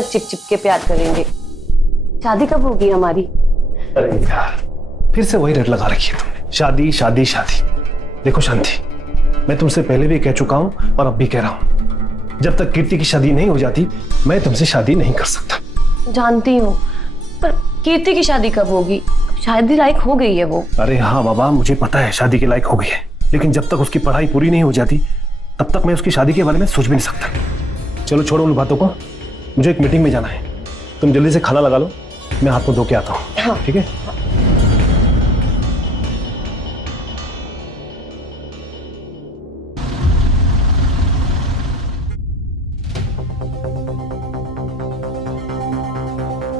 तक chip chip के प्यार करेंगे। शादी कब होगी हमारी? अरे यार, फिर से वही रट लगा रखी है तुमने, शादी शादी शादी। देखो शांति, मैं तुमसे पहले भी कह चुका हूं और अब भी कह रहा हूं, जब तक कीर्ति की शादी नहीं हो जाती मैं तुमसे शादी नहीं कर सकता। जानती हूँ, पर कीर्ति की शादी कब होगी? शादी लायक हो गई है वो। अरे हाँ बाबा, मुझे पता है शादी के लायक हो गई है, लेकिन जब तक उसकी पढ़ाई पूरी नहीं हो जाती तब तक मैं उसकी शादी के बारे में सोच भी नहीं सकता। चलो छोड़ो उन बातों को, मुझे एक मीटिंग में जाना है। तुम जल्दी से खाना लगा लो, मैं हाथ को धो के आता हूँ। हाँ। ठीक है?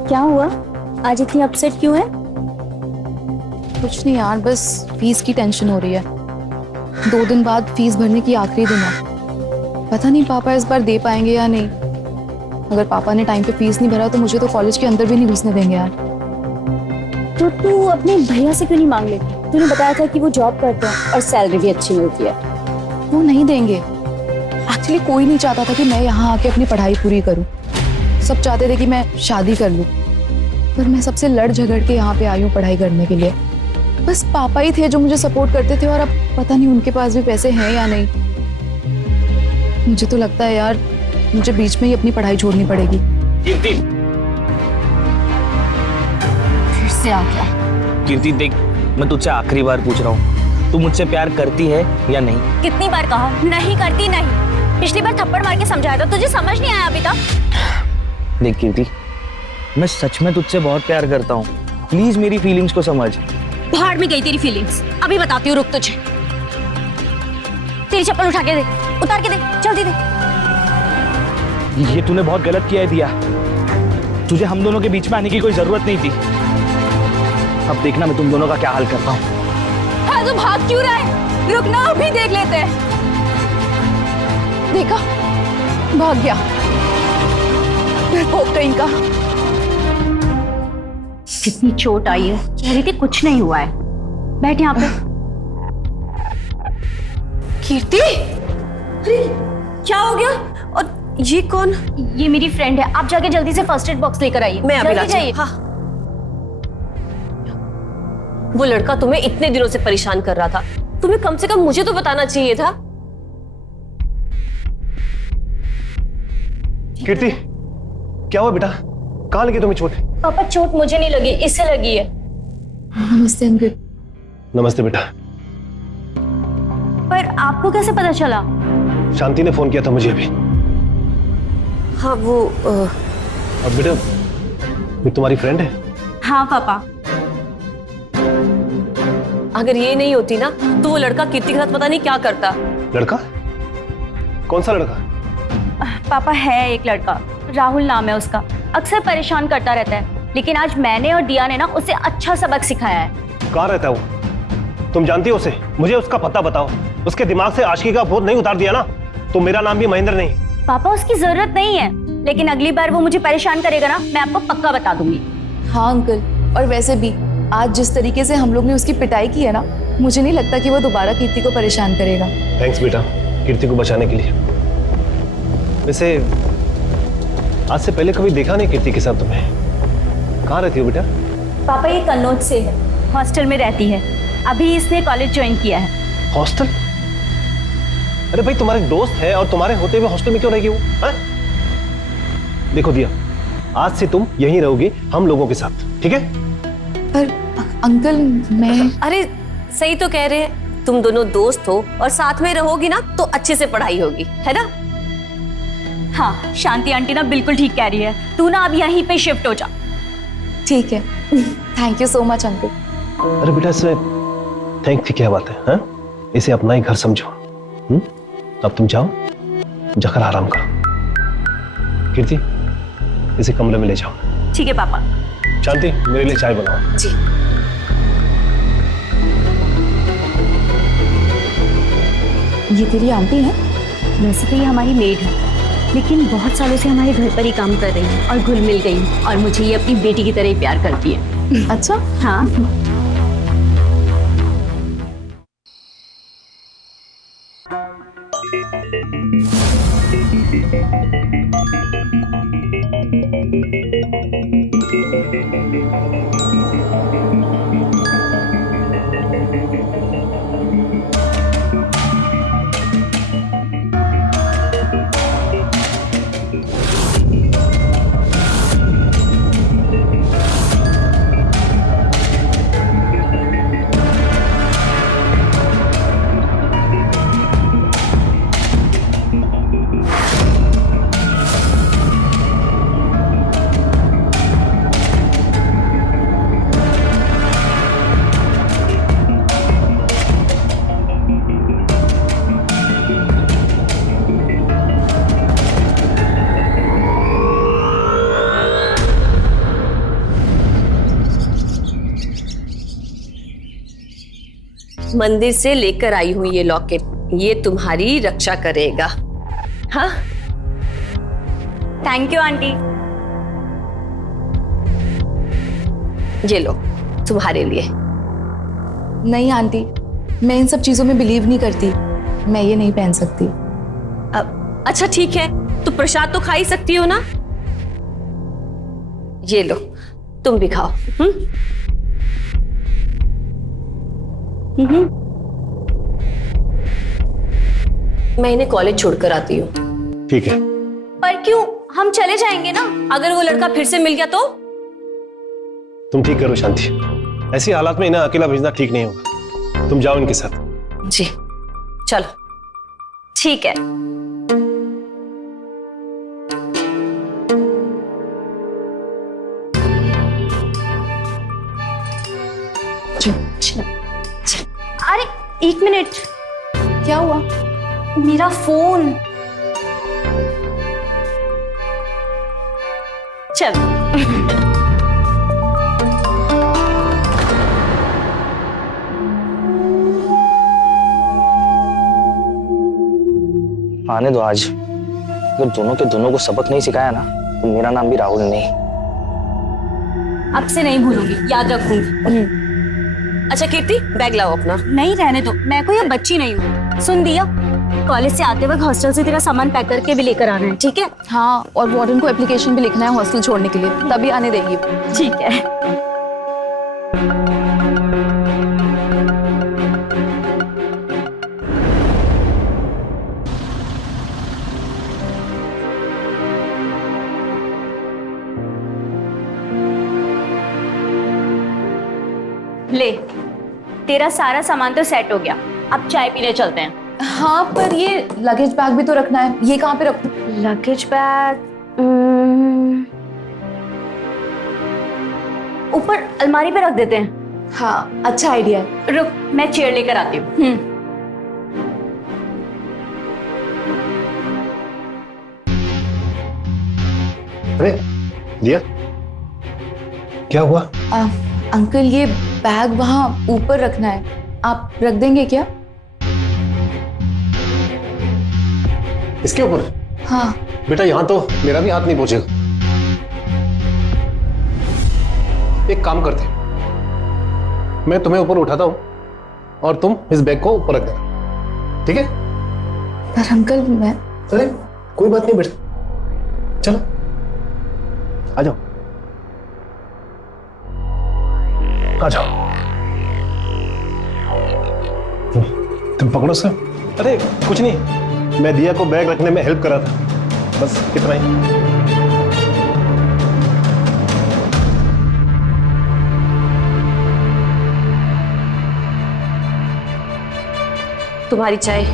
क्या हुआ, आज इतनी अपसेट क्यों है? कुछ नहीं यार, बस फीस की टेंशन हो रही है। 2 दिन बाद फीस भरने की आखिरी दिन है। पता नहीं पापा इस बार दे पाएंगे या नहीं। अगर पापा ने टाइम पे फीस नहीं भरा तो मुझे तो कॉलेज के अंदर भी नहीं घुसने देंगे यार। तो तू अपने भैया से क्यों नहीं मांग लेती? तूने बताया था कि वो जॉब करते हैं और सैलरी भी अच्छी मिलती है। वो नहीं देंगे। एक्चुअली कोई नहीं चाहता था कि मैं यहाँ आके अपनी पढ़ाई पूरी करूँ। सब चाहते थे कि मैं शादी कर लूँ, पर मैं सबसे लड़ झगड़ के यहाँ पे आई हूँ पढ़ाई करने के लिए। बस पापा ही थे जो मुझे सपोर्ट करते थे, और अब पता नहीं उनके पास भी पैसे हैं या नहीं। मुझे तो लगता है यार, मुझे बीच में ही अपनी पढ़ाई छोड़नी पड़ेगी। कीर्ति, फिर से आ गया। कीर्ति देख, मैं तुझसे आखिरी बार पूछ रहा हूँ, तू मुझसे प्यार करती है या नहीं? कितनी बार कहा नहीं करती नहीं। पिछली बार थप्पड़ मार के समझाया था, तुझे समझ नहीं आया अभी तक? देख कीर्ति, मैं सच में तुझसे बहुत प्यार करता हूँ, प्लीज मेरी फीलिंग्स को समझ। भाड़ में गई तेरी फीलिंग्स, अभी बताती हूँ, रुक तुझे। तेरी चप्पल उठा के दे, उतार के दे, जल्दी दे। ये तूने बहुत गलत किया है दिया, तुझे हम दोनों के बीच में आने की कोई जरूरत नहीं थी। अब देखना मैं तुम दोनों का क्या हाल करता हूँ। हाँ, तू भाग क्यों रहा है? रुक ना, अभी देख लेते हैं। देखा, भाग गया डरपोक कहीं का। कितनी चोट आई है, कह रही थी कुछ नहीं हुआ है। बैठ यहाँ पे। कीर्ति, अरे क्या हो गया? और ये कौन? ये मेरी फ्रेंड है, आप जाके जल्दी से फर्स्ट एड बॉक्स लेकर आइए। मैं अभी जल्दी लाती हूँ। हाँ। वो लड़का तुम्हें इतने दिनों से परेशान कर रहा था, तुम्हें कम से कम मुझे तो बताना चाहिए था। कीर्ति, क्या हुआ बेटा? कहाँ लगी तुम्हें चोट? पापा, चोट मुझे नहीं लगी, इससे लगी है। नमस्ते अंकल। नमस्ते बेटा। पर आपको कैसे पता चला? शांति ने फोन किया था मुझे अभी। हाँ वो अब बेटा, ये तुम्हारी फ्रेंड है? हाँ पापा। अगर ये नहीं होती ना तो वो लड़का कीर्ति के साथ पता नहीं क्या करता। लड़का? कौन सा लड़का? पापा, है एक लड़का, राहुल नाम है उसका। अक्सर परेशान करता रहता है, लेकिन आज मैंने और दिया ने ना उसे अच्छा सबक सिखाया है। कहाँ रहता है वो? तुम जानती हो उसे? मुझे उसका पता बताओ। उसके दिमाग से आशिकी का भूत नहीं उतार दिया ना तो मेरा नाम भी महेंद्र नहीं। पापा, उसकी जरूरत नहीं है, लेकिन अगली बार वो मुझे परेशान करेगा ना, मैं आपको पक्का बता दूंगी। हाँ अंकल, और वैसे भी आज जिस तरीके से हम लोग ने उसकी पिटाई की है ना, मुझे नहीं लगता कि वो दोबारा कीर्ति को परेशान करेगा। थैंक्स बेटा, कीर्ति को बचाने के लिए। वैसे आज से पहले कभी देखा नहीं कीर्ति के साथ तुम्हें। कहाँ रहती हो बेटा? पापा, ये कन्नौज से है, हॉस्टल में रहती है। अभी इसने कॉलेज ज्वाइन किया है। हॉस्टल? अरे भाई, तुम्हारे दोस्त है और तुम्हारे होते हुए हॉस्टल में क्यों रहेगी वो? हाँ? देखो दिया, आज से तुम यहीं रहोगी हम लोगों के साथ, ठीक है? पर अंकल, मैं... अरे सही तो कह रहे हैं, तुम दोनों दोस्त हो और साथ में रहोगी ना तो अच्छे से पढ़ाई होगी, है ना? हाँ, शांति आंटी ना बिल्कुल ठीक कह रही है। तू ना अब यहीं पे शिफ्ट हो जा। ठीक है। Thank you so much uncle. अरे बेटा, इसमें थैंक की क्या बात है? हाँ? इसे अपना ही घर समझो। अब तुम जाओ, जाकर आराम करो। कीर्ति, इसे कमरे में ले जाओ। ठीक है पापा। शांति, मेरे लिए चाय बनाओ। जी। ये तेरी आंटी है? वैसे तो ये हमारी मेड है, लेकिन बहुत सालों से हमारे घर पर ही काम कर रही है और घुल मिल गई, और मुझे ये अपनी बेटी की तरह ही प्यार करती है। अच्छा? हाँ। मंदिर से लेकर आई हूँ ये लॉकेट, ये तुम्हारी रक्षा करेगा। हाँ, थैंक यू आंटी। ये लो तुम्हारे लिए। नहीं आंटी, मैं इन सब चीजों में बिलीव नहीं करती, मैं ये नहीं पहन सकती। अच्छा ठीक है, तो प्रसाद तो खा ही सकती हो ना। ये लो, तुम भी खाओ। मैं इन्हें कॉलेज छोड़कर आती हूँ। ठीक है। पर क्यों, हम चले जाएंगे ना। अगर वो लड़का फिर से मिल गया तो? तुम ठीक करो शांति, ऐसी हालात में इन्हें अकेला भेजना ठीक नहीं होगा। तुम जाओ इनके साथ। जी चलो। ठीक है। अरे एक मिनट, क्या हुआ? मेरा फोन। चल। आने दो आज। अगर दोनों के दोनों को सबक नहीं सिखाया ना, तो मेरा नाम भी राहुल नहीं। अब से नहीं भूलूंगी, याद रखूंगी। अच्छा कीर्ति, बैग लाओ अपना। नहीं रहने दो, मैं कोई अब बच्ची नहीं हूँ। सुन दिया, कॉलेज से आते वक्त हॉस्टल से तेरा सामान पैक करके भी लेकर आना है, ठीक है? हाँ, और वार्डन को एप्लीकेशन भी लिखना है हॉस्टल छोड़ने के लिए, तभी आने देंगी। ठीक है। ले, तेरा सारा सामान तो सेट हो गया, अब चाय पीने चलते हैं। हाँ, पर ये लगेज बैग भी तो रखना है, ये कहाँ पे रखूं? लगेज बैग ऊपर अलमारी पे रख देते हैं। हाँ, अच्छा आइडिया है। रुक, मैं चेयर लेकर आती हूँ। अरे दिया, क्या हुआ? अंकल, ये बैग वहाँ ऊपर रखना है, आप रख देंगे क्या? इसके ऊपर? हाँ। बेटा यहाँ तो मेरा भी हाथ नहीं पहुंचेगा। एक काम करते, मैं तुम्हें ऊपर उठाता हूँ और तुम इस बैग को ऊपर रख देना, ठीक है? पर अंकल मैं... अरे कोई बात नहीं बेटा, चलो आ जाओ, आ जाओ। तुम पकड़ो सर। अरे कुछ नहीं, मैं दिया को बैग रखने में हेल्प करा था, बस इतना ही। तुम्हारी चाय।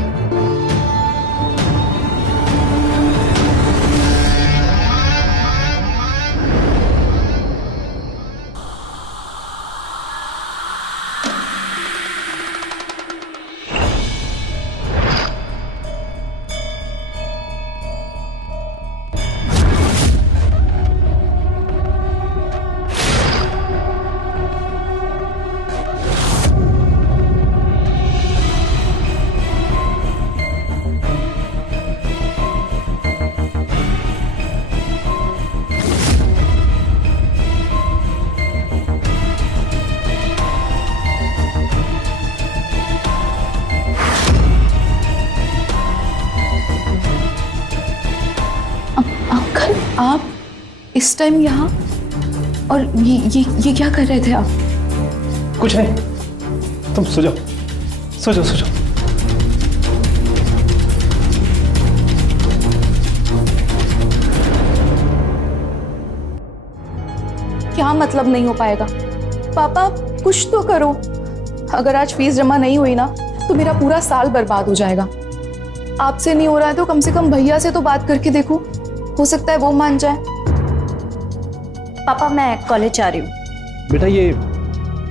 अंकल, आप इस टाइम यहाँ? और ये क्या कर रहे थे आप? कुछ नहीं, तुम सो जाओ, सो जाओ, सो जाओ। क्या मतलब नहीं हो पाएगा? पापा कुछ तो करो। अगर आज फीस जमा नहीं हुई ना, तो मेरा पूरा साल बर्बाद हो जाएगा। आपसे नहीं हो रहा है तो कम से कम भैया से तो बात करके देखो, हो सकता है वो मान जाए। पापा मैं कॉलेज जा रही हूँ। बेटा ये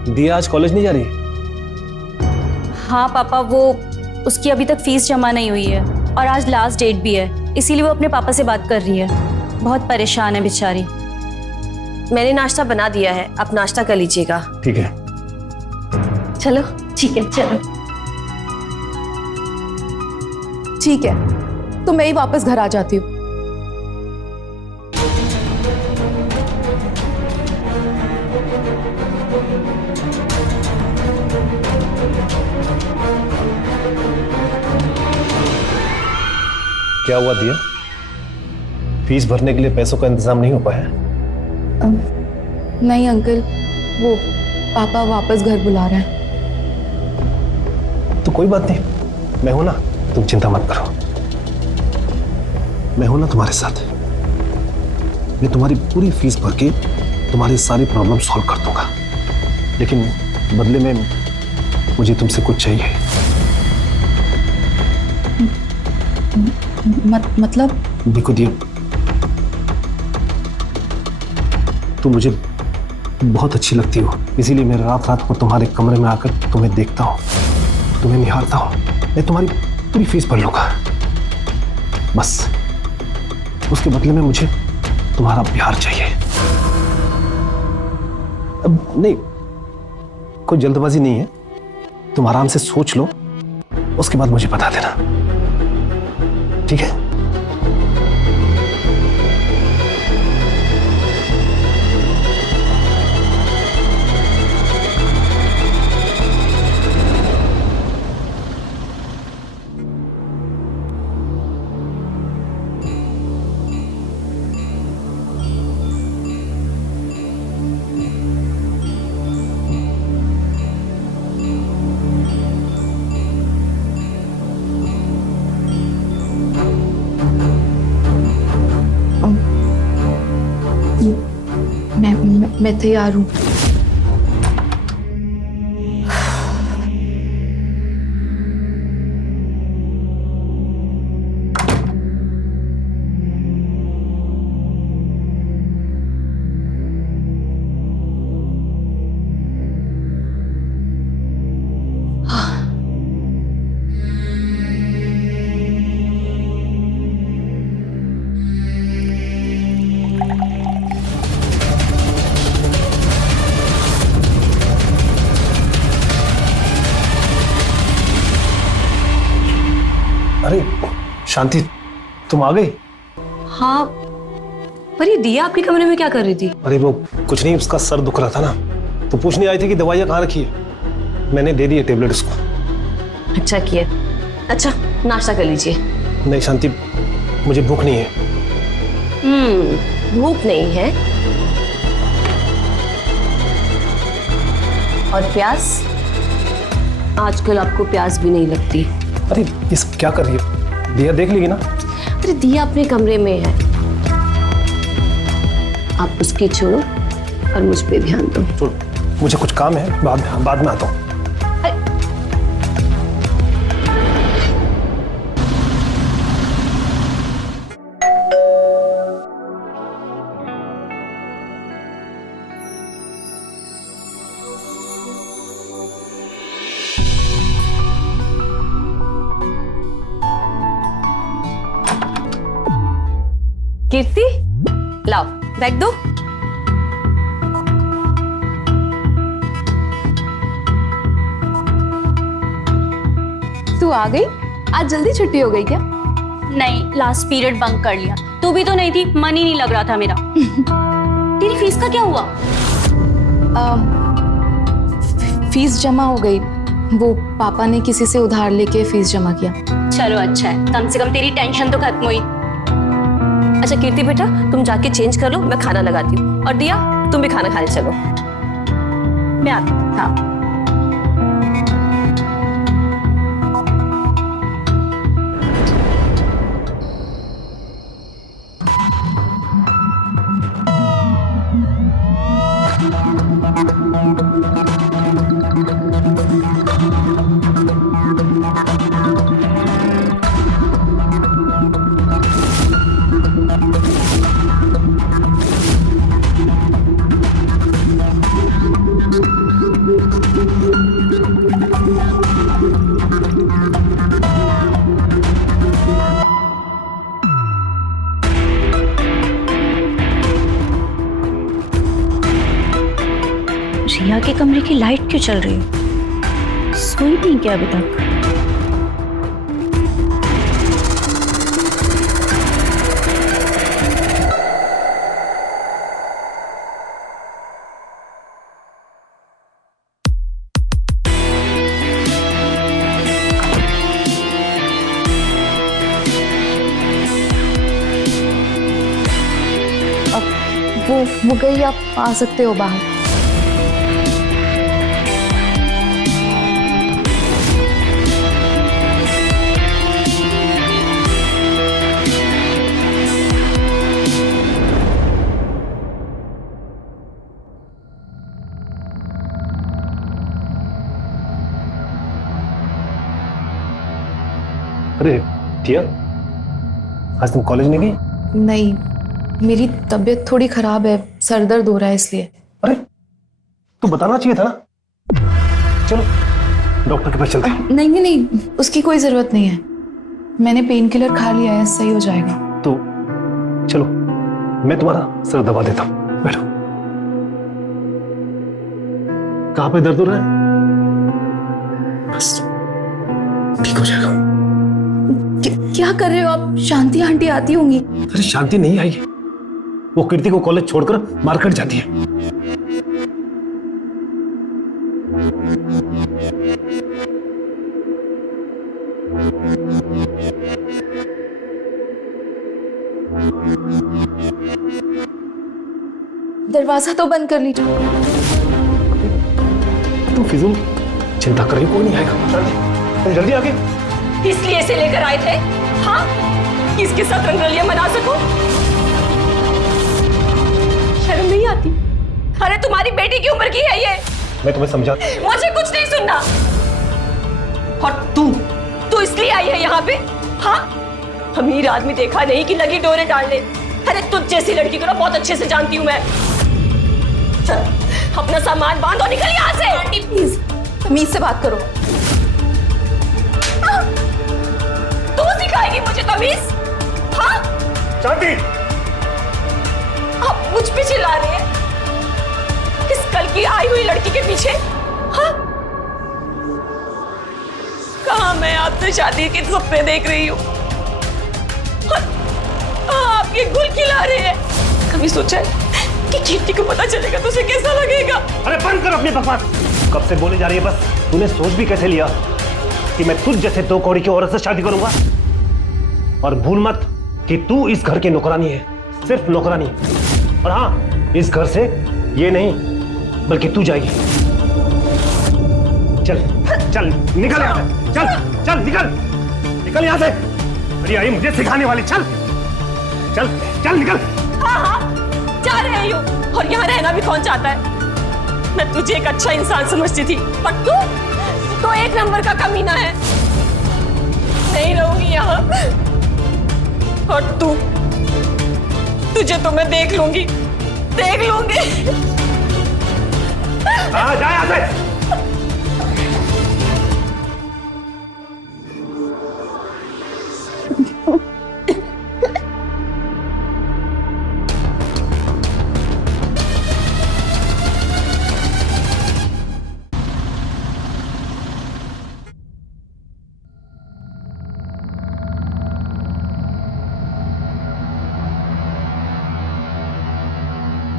दिया आज कॉलेज नहीं जा रही? हाँ पापा, वो उसकी अभी तक फीस जमा नहीं हुई है और आज लास्ट डेट भी है, इसीलिए वो अपने पापा से बात कर रही है। बहुत परेशान है बेचारी। मैंने नाश्ता बना दिया है, आप नाश्ता कर लीजिएगा। ठीक है। चलो। ठीक है, चलो। ठीक है, तो मैं ही वापस घर आ जाती हूँ। क्या हुआ दिया? फीस भरने के लिए पैसों का इंतजाम नहीं हो पाया? नहीं अंकल, वो पापा वापस घर बुला रहे हैं। तो कोई बात नहीं, मैं हूं ना, तुम चिंता मत करो। मैं हूं ना तुम्हारे साथ। मैं तुम्हारी पूरी फीस भर के तुम्हारी सारी प्रॉब्लम सॉल्व कर दूंगा, लेकिन बदले में मुझे तुमसे कुछ चाहिए। मतलब? देखो दिया, तुम मुझे बहुत अच्छी लगती हो, इसीलिए मैं रात रात को तुम्हारे कमरे में आकर तुम्हें देखता हूँ, तुम्हें निहारता हूँ। मैं तुम्हारी पूरी फीस भर लूंगा, बस उसके बदले में मुझे तुम्हारा प्यार चाहिए। अब नहीं, कोई जल्दबाजी नहीं है, तुम आराम से सोच लो, उसके बाद मुझे बता देना, ठीक है? मैं तैयार हूँ। अरे शांति, तुम आ गई? हाँ, पर ये दिया आपके कमरे में क्या कर रही थी? अरे वो कुछ नहीं, उसका सर दुख रहा था ना, तो पूछने आई थी कि दवाइयाँ कहाँ रखी है। मैंने दे दी है टेबलेट उसको। अच्छा किया। अच्छा, नाश्ता कर लीजिए। नहीं शांति, मुझे भूख नहीं है। भूख नहीं है और प्यास? आजकल आपको प्यास भी नहीं लगती। अरे ये सब क्या कर रही है? दिया देख लेगी ना। अरे दिया अपने कमरे में है, आप उसकी छोड़ो और मुझ पे ध्यान दो। छोड़, मुझे कुछ काम है, बाद में आता हूँ। कीर्ति, लाओ बैग दो। तू आ गई? आज जल्दी छुट्टी हो गई क्या? नहीं, लास्ट पीरियड बंक कर लिया। तू भी तो नहीं थी, मन ही नहीं लग रहा था मेरा। तेरी फीस का क्या हुआ? फीस जमा हो गई, वो पापा ने किसी से उधार लेके फीस जमा किया। चलो अच्छा है, कम से कम तेरी टेंशन तो खत्म हुई। अच्छा कीर्ति बेटा, तुम जाके चेंज कर लो, मैं खाना लगाती हूँ। और दिया, तुम भी खाना खाने चलो। मैं आती हूँ। हाँ। रिया के कमरे की लाइट क्यों चल रही है? सोई नहीं क्या अभी तक? वो गई, आप आ सकते हो बाहर। अरे टिया, आज तुम कॉलेज नहीं गई? नहीं, मेरी तबीयत थोड़ी खराब है, सर दर्द हो रहा है इसलिए। अरे तू बताना चाहिए था ना। चलो डॉक्टर के पास चलते हैं। नहीं नहीं नहीं, उसकी कोई जरूरत नहीं है, मैंने पेन किलर खा लिया है, सही हो जाएगा। तो चलो मैं तुम्हारा सर दबा देता हूँ, बैठो। कहाँ पे दर्द हो रहा है? बस ठीक हो जाएगा। क्या कर रहे हो आप? शांति आंटी आती होंगी। अरे शांति नहीं आई, वो कीर्ति को कॉलेज छोड़कर मार्केट जाती है। दरवाजा तो बंद कर लीजिए। तुम फिजूल चिंता कर रही हो, कोई नहीं आएगा। तुम जल्दी आगे। इसलिए इसे लेकर आए थे, हाँ? किसके साथ रंगरलियां मना सको? शर्म नहीं आती? अरे तुम्हारी बेटी की उम्र की है ये। मैं तुम्हें समझा। मुझे कुछ नहीं सुनना। और तू इसलिए आई है यहाँ पे, हाँ? अमीर आदमी देखा नहीं कि लगी डोरे डालने। अरे तुझ जैसी लड़की को ना बहुत अच्छे से जानती हूँ मैं। चल अपना सामान बांध और निकल यहाँ से। आंटी प्लीज तमीज से बात करो। तू सिखाएगी मुझे तमीज, हाँ? शांति, आप मुझ पे चिल्ला रहे हैं इस कल की आई हुई लड़की के पीछे, हाँ? कहाँ मैं आपसे शादी के सपने देख रही हूँ, आपके गुल खिला रहे हैं। कभी सोचा है कि कीर्ति को पता चलेगा तो उसे कैसा लगेगा? अरे बंद कर अपनी बकवास। कब से बोले जा रही है बस। तूने सोच भी कैसे लिया कि मैं तुझ जैसे दो कौड़ी की औरत से शादी करूंगा? और भूल मत कि तू इस घर की नौकरानी है, सिर्फ नौकरानी। और हाँ, इस घर से ये नहीं बल्कि तू जाएगी। चल चल निकल यहाँ से, चल चल निकल यहाँ से। अरे आई मुझे सिखाने वाली, चल चल चल निकल। हाँ हाँ जा रही हूँ, और यहाँ रहना भी कौन चाहता है? मैं तुझे एक अच्छा इंसान समझती थी, पर तू तो एक नंबर का कमीना है। नहीं रहूंगी यहाँ। और तुझे तो मैं देख लूंगी। हाँ जा यहाँ से।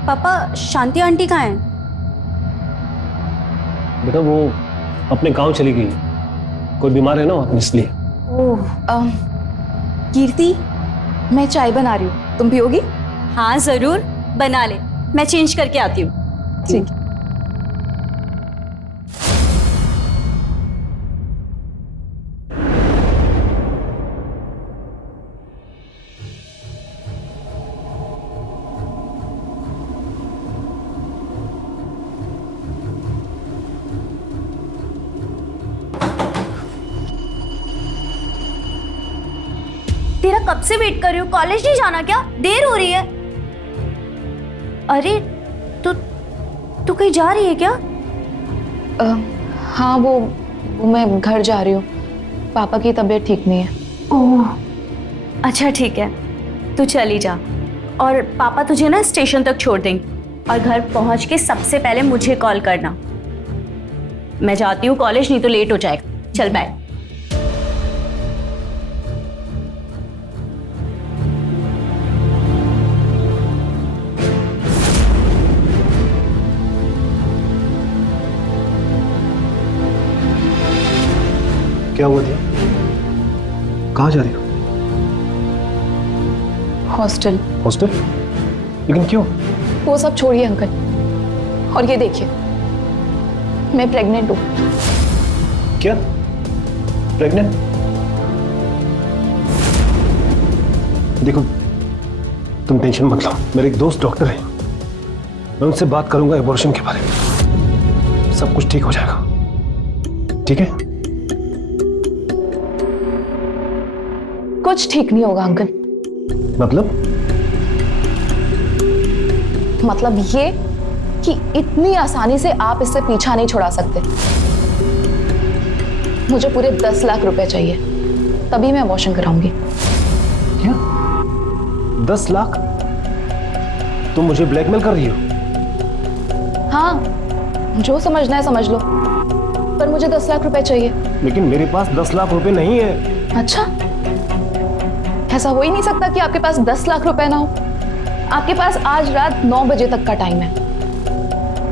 पापा, शांति आंटी कहाँ है? बेटा वो अपने गांव चली गई, कोई बीमार है ना वहां, इसलिए। ओह, कीर्ति, मैं चाय बना रही हूँ, तुम पियोगी? हाँ जरूर, बना ले, मैं चेंज करके आती हूँ। ठीक। तेरा कब से वेट कर रही हूँ, कॉलेज नहीं जाना क्या? देर हो रही है। अरे तू कहीं जा रही है क्या? हाँ, वो मैं घर जा रही हूँ, पापा की तबीयत ठीक नहीं है। ओह अच्छा ठीक है, तू चली जा, और पापा तुझे ना स्टेशन तक छोड़ देंगे, और घर पहुंच के सबसे पहले मुझे कॉल करना। मैं जाती हूँ कॉलेज, नहीं तो लेट हो जाएगा। चल बाय। क्या हुआ दिया? कहाँ जा रही हो? हॉस्टल। हॉस्टल? लेकिन क्यों? वो सब छोड़िए अंकल, और ये देखिए, मैं प्रेग्नेंट हूँ। क्या? प्रेग्नेंट? देखो, तुम टेंशन मत लो, मेरे एक दोस्त डॉक्टर है, मैं उनसे बात करूंगा एबॉर्शन के बारे में, सब कुछ ठीक हो जाएगा। ठीक है? कुछ ठीक नहीं होगा अंकल। मतलब ये कि इतनी आसानी से आप इससे पीछा नहीं छुड़ा सकते। मुझे पूरे 10 लाख रुपए चाहिए, तभी मैं अबॉर्शन कराऊंगी। क्या? 10 लाख? तुम मुझे ब्लैकमेल कर रही हो? हाँ, जो समझना है समझ लो, पर मुझे 10 लाख रुपए चाहिए। लेकिन मेरे पास 10 लाख रुपए नहीं है। अच्छा, ऐसा हो ही नहीं सकता कि आपके पास 10 लाख रुपए ना हो। आपके पास आज रात 9 बजे तक का टाइम है।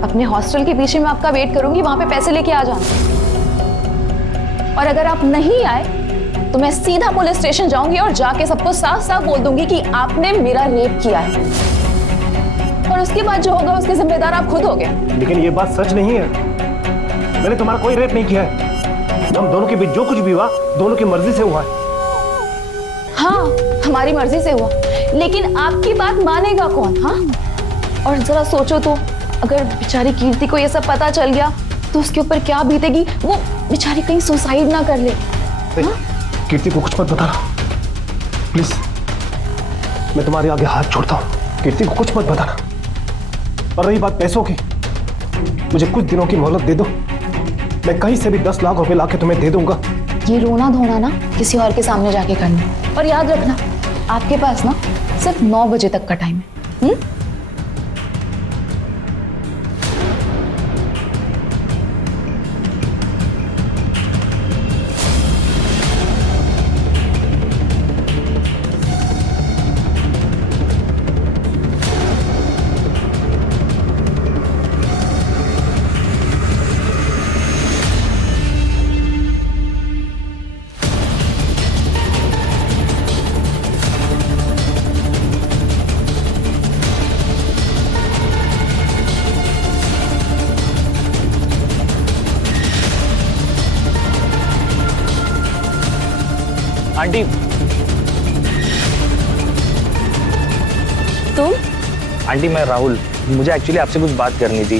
अपने हॉस्टल के पीछे मैं आपका वेट करूंगी, वहां पे पैसे लेके आ जाना। और अगर आप नहीं आए तो मैं सीधा पुलिस स्टेशन जाऊंगी और जाके सबको साफ साफ बोल दूंगी कि आपने मेरा रेप किया है, और उसके बाद जो होगा उसके जिम्मेदार आप खुद होगे। लेकिन ये बात सच नहीं है, मैंने तुम्हारा कोई रेप नहीं किया है। हम दोनों के बीच जो कुछ भी हुआ, दोनों की मर्जी से हुआ है। हाँ, हमारी मर्जी से हुआ, लेकिन आपकी बात मानेगा कौन? हाँ, और जरा सोचो तो, अगर बेचारी कीर्ति को ये सब पता चल गया तो उसके ऊपर क्या बीतेगी। वो बेचारी कहीं सुसाइड ना कर ले। हाँ? कीर्ति को कुछ मत बताना प्लीज, मैं तुम्हारे आगे हाथ छोड़ता हूँ। कीर्ति को कुछ मत बताना। और रही बात पैसों की, मुझे कुछ दिनों की मोहलत दे दो, मैं कहीं से भी 10 लाख रुपए लाके तुम्हें दे दूंगा। ये रोना धोना ना किसी और के सामने जाके करना, और याद रखना आपके पास ना सिर्फ 9 बजे तक का टाइम है। आंटी, तुम? आंटी मैं राहुल, मुझे एक्चुअली आपसे कुछ बात करनी थी।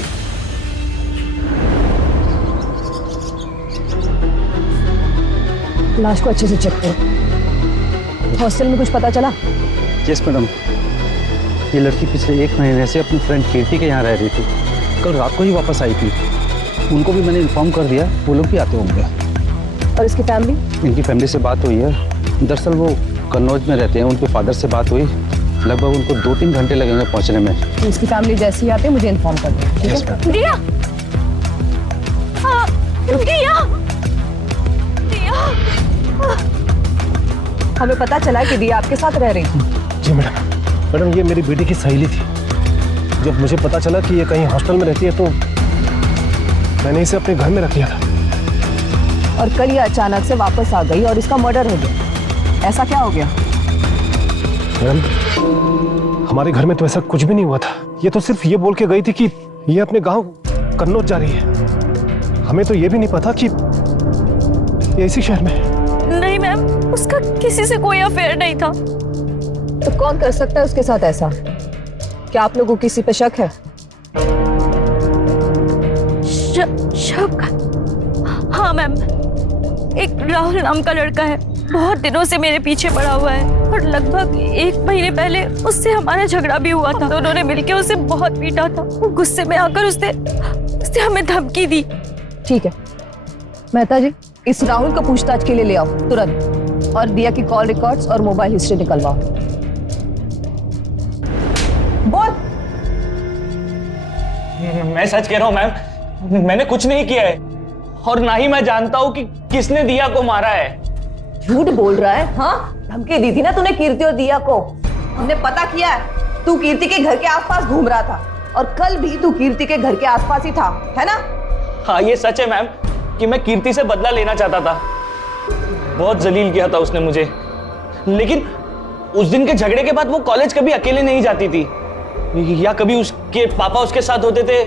लाश को अच्छे से चेक करो। हॉस्टल में कुछ पता चला? यस मैडम, ये लड़की पिछले 1 महीने से अपनी फ्रेंड कीर्ति के यहाँ रह रही थी। कल रात को ही वापस आई थी। उनको भी मैंने इन्फॉर्म कर दिया, वो लोग भी आते होंगे। और इसकी फैमिली? इनकी फैमिली से बात हुई है। दरअसल वो कन्नौज में रहते हैं, उनके फादर से बात हुई, लगभग उनको 2-3 घंटे लगेंगे पहुँचने में। तो इसकी फैमिली जैसे ही आते मुझे इन्फॉर्म कर दो, ठीक है? दिया, दिया, दिया। हमें पता चला कि दिया आपके साथ रह रही थी। जी मैडम, ये मेरी बेटी की सहेली थी। जब मुझे पता चला कि ये कहीं हॉस्टल में रहती है तो मैंने इसे अपने घर में रख लिया था। और कल ये अचानक से वापस आ गई और इसका मर्डर हो गया। ऐसा क्या हो गया? मैडम, हमारे घर में तो ऐसा कुछ भी नहीं हुआ था। ये तो सिर्फ ये बोल के गई थी कि ये अपने गांव कन्नौज जा रही है। हमें तो ये भी नहीं पता कि ये इसी शहर में है। नहीं मैम, उसका किसी से कोई अफेयर नहीं था। तो कौन कर सकता है उसके साथ ऐसा? क्या आप लोगों को किसी पे शक है? शक? हाँ मैम, एक राहुल नाम का लड़का है, बहुत दिनों से मेरे पीछे पड़ा हुआ है, और लगभग 1 महीने पहले उससे हमारा झगड़ा भी हुआ था। दोनों ने मिलकर उसे बहुत पीटा था। वो गुस्से में आकर उसने हमें धमकी दी। ठीक है मेहता जी, इस राहुल को पूछताछ के लिए ले आओ तुरंत, और दिया की कॉल रिकॉर्ड्स और मोबाइल हिस्ट्री निकलवाओ। बोल। मैं सच कह रहा हूँ मैम, मैंने कुछ नहीं किया है, और ना ही मैं जानता हूँ कि किसने दिया को मारा है। झूठ बोल रहा है? हाँ, धमकी दी थी ना तूने कीर्ति और दिया को। हमने पता किया है, तू कीर्ति के घर के आसपास घूम रहा था, और कल भी तू कीर्ति के घर के आसपास ही था, है ना? हाँ ये सच है मैम कि मैं कीर्ति से बदला लेना चाहता था। बहुत जलील किया था उसने मुझे, लेकिन उस दिन के झगड़े के बाद वो कॉलेज कभी अकेले नहीं जाती थी। या कभी उसके पापा उसके साथ होते थे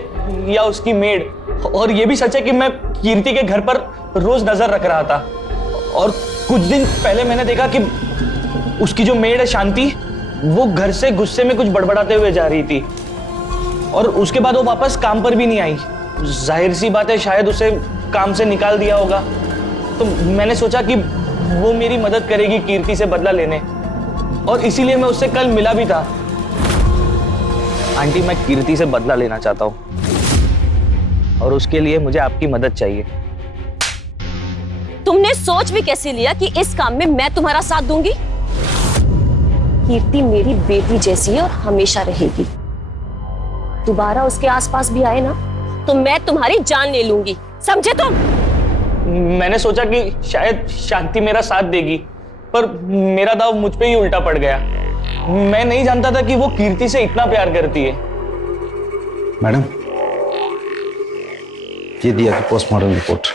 या उसकी मेड। और ये भी सच है कि मैं कीर्ति के घर पर रोज नजर रख रहा था और कुछ दिन पहले मैंने देखा कि उसकी जो मेड है शांति, वो घर से गुस्से में कुछ बड़बड़ाते हुए जा रही थी और उसके बाद वो वापस काम पर भी नहीं आई। जाहिर सी बात है शायद उसे काम से निकाल दिया होगा। तो मैंने सोचा कि वो मेरी मदद करेगी कीर्ति से बदला लेने और इसीलिए मैं उससे कल मिला भी था। आंटी, मैं कीर्ति से बदला लेना चाहता हूं और उसके लिए मुझे आपकी मदद चाहिए। तुमने सोच भी कैसे लिया कि इस काम में मैं तुम्हारा साथ दूंगी? कीर्ति मेरी बेटी जैसी है और हमेशा रहेगी। दोबारा उसके आसपास भी आए ना तो मैं तुम्हारी जान ले लूंगी, समझे तुम? मैंने सोचा कि शायद शांति मेरा साथ देगी, पर मेरा दाव मुझ पे ही उल्टा पड़ गया। मैं नहीं जानता था कि वो कीर्ति से इतना प्यार करती है। मैडम, ये दिया कि पोस्टमार्टम रिपोर्ट।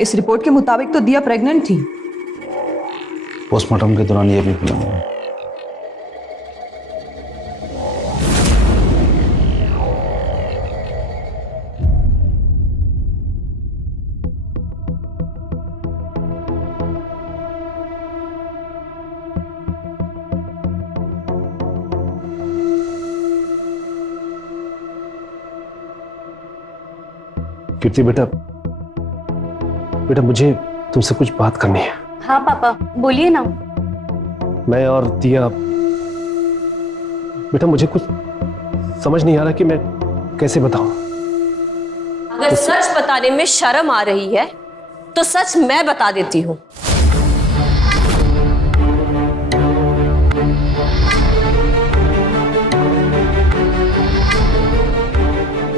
इस रिपोर्ट के मुताबिक तो दिया प्रेग्नेंट थी। पोस्टमार्टम के दौरान ये भी मिला। कीर्ति बेटा, बेटा मुझे तुमसे कुछ बात करनी है। हाँ पापा, बोलिए ना। मैं और दिया, बेटा मुझे कुछ समझ नहीं आ रहा कि मैं कैसे बताऊं। अगर सच बताने में शर्म आ रही है तो सच मैं बता देती हूँ।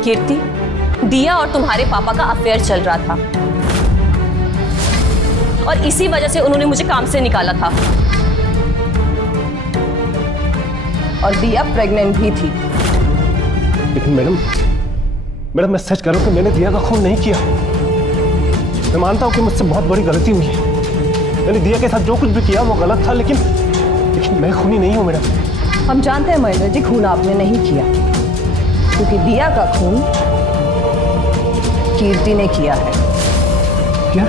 कीर्ति, दिया और तुम्हारे पापा का अफेयर चल रहा था और इसी वजह से उन्होंने मुझे काम से निकाला था। और दिया प्रेग्नेंट भी थी। लेकिन मैडम मैं सच कह रहा हूं कि मैंने दिया का खून नहीं किया। मैं मानता हूं कि मुझसे बहुत बड़ी गलती हुई है। मैंने दिया के साथ जो कुछ भी किया वो गलत था, लेकिन मैं खूनी नहीं हूं मैडम। हम जानते हैं महेंद्र जी, खून आपने नहीं किया, क्योंकि दिया का खून कीर्ति ने किया है। क्या?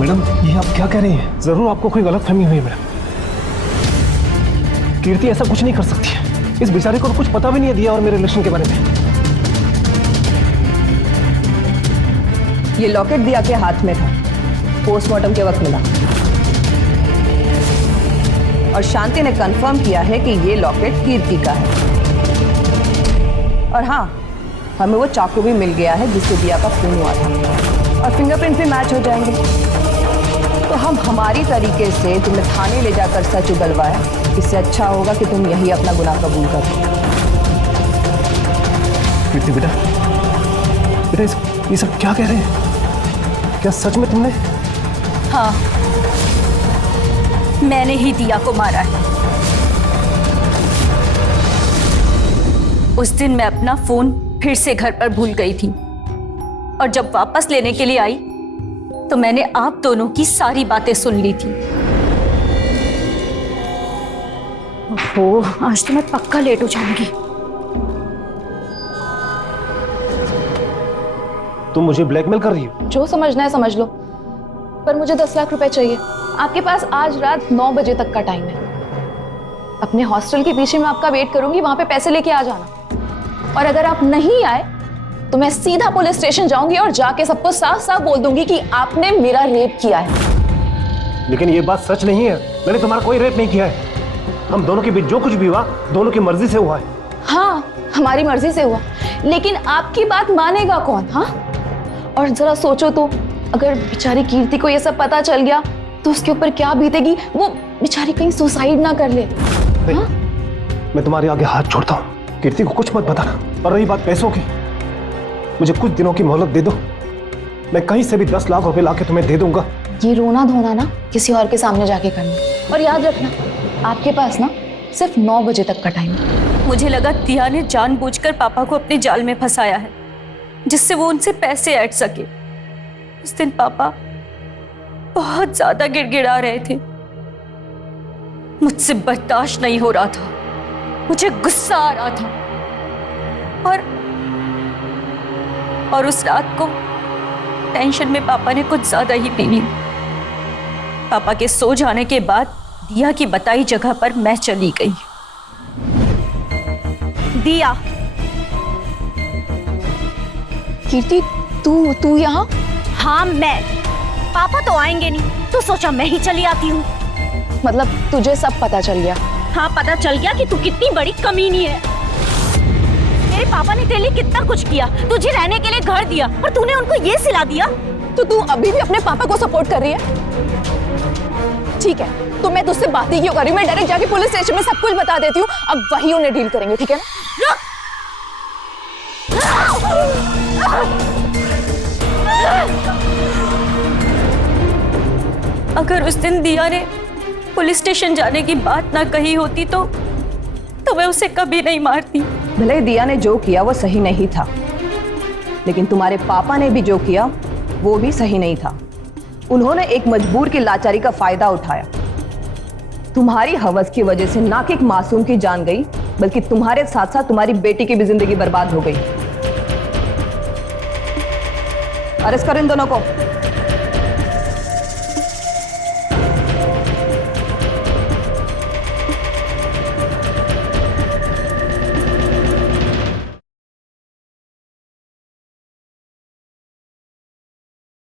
मैडम ये आप क्या कह रही हैं? जरूर आपको कोई गलतफहमी हुई है मैडम। कीर्ति ऐसा कुछ नहीं कर सकती है। इस बेचारे को कुछ पता भी नहीं है दिया और मेरे रिलेशन के बारे में। ये लॉकेट दिया के हाथ में था, पोस्टमार्टम के वक्त मिला और शांति ने कंफर्म किया है कि ये लॉकेट कीर्ति का है। और हाँ, हमें वो चाकू भी मिल गया है जिससे दिया का खून हुआ था और फिंगरप्रिंट भी मैच हो जाएंगे। तो हम हमारी तरीके से तुम्हें थाने ले जाकर सच उगलवाए, इससे अच्छा होगा कि तुम यही अपना गुनाह कबूल कर दो। कीर्ति बेटा, ये सब क्या कह रहे हैं? क्या सच में तुमने? हाँ, मैंने ही दिया को मारा है। उस दिन मैं अपना फोन फिर से घर पर भूल गई थी और जब वापस लेने के लिए आई तो मैंने आप दोनों की सारी बातें सुन ली थी। ओह, आज तो मैं पक्का लेट हो जाऊंगी। तुम मुझे ब्लैकमेल कर रही हो? जो समझना है समझ लो, पर मुझे 10 लाख रुपए चाहिए। आपके पास आज रात 9 बजे तक का टाइम है। अपने हॉस्टल के पीछे मैं आपका वेट करूंगी, वहां पे पैसे लेके आ जाना। और अगर आप नहीं आए तो मैं सीधा पुलिस स्टेशन जाऊंगी और जाके सबको साफ साफ बोल दूंगी कि आपने मेरा रेप किया है। लेकिन ये बात सच नहीं है। मैंने तुम्हारा कोई रेप नहीं किया है। हम दोनों के बीच जो कुछ भी हुआ दोनों की मर्जी से हुआ है। हाँ, हमारी मर्जी से हुआ, लेकिन आपकी बात मानेगा कौन? हाँ, और जरा सोचो तो, अगर बेचारी कीर्ति को ये सब पता चल गया तो उसके ऊपर क्या बीतेगी। वो बेचारी कहीं सुसाइड ना कर ले। हाँ? मैं तुम्हारे आगे हाथ छोड़ता हूँ। कीर्ति को कुछ मत बताना। और रही बात पैसों की, मुझे कुछ दिनों की मोहलत दे दो। मैं कहीं से भी 10 लाख रुपए लाके तुम्हें दे दूंगा। ये रोना धोना ना किसी और के सामने जाके करना। और याद रखना, आपके पास ना सिर्फ 9 बजे तक का टाइम है। मुझे लगा दिया ने जानबूझकर पापा को अपने जाल में फंसाया है जिससे वो उनसे पैसे ऐंठ सके, उस दिन पापा बहुत ज्यादा गिड़गिड़ा रहे थे। मुझसे बर्दाश्त नहीं हो रहा था, मुझे गुस्सा आ रहा था। और उस रात को टेंशन में पापा ने कुछ ज्यादा ही पी ली। पापा के सो जाने के बाद दिया की बताई जगह पर मैं चली गई। दिया, कीर्ति, तू यहाँ? हाँ मैं। पापा तो आएंगे नहीं तो सोचा मैं ही चली आती हूँ। मतलब तुझे सब पता चल गया? हाँ पता चल गया कि तू कितनी बड़ी कमीनी है। मेरे पापा ने तेरे लिए कितना कुछ किया, तुझे रहने के लिए घर दिया और तूने उनको ये सिला दिया। तो तू अभी भी अपने पापा को सपोर्ट कर रही है? ठीक है, तो मैं तुझसे बात ही क्यों कर रही हूँ? मैं डायरेक्ट जाके पुलिस स्टेशन में सब कुछ बता देती हूँ, अब वही उन्हें डील करेंगे, ठीक है ना? अगर उस दिन दिया ने पुलिस स्टेशन जाने की बात ना कही होती तो मैं उसे कभी नहीं मारती। भले ही दिया ने जो किया वो सही नहीं था, लेकिन तुम्हारे पापा ने भी जो किया वो भी सही नहीं था। उन्होंने एक मजबूर की लाचारी का फायदा उठाया। तुम्हारी हवस की वजह से ना कि एक मासूम की जान गई, बल्कि तुम्हारे साथ साथ तुम्हारी बेटी की भी जिंदगी बर्बाद हो गई। अरेस्ट करो इन दोनों को।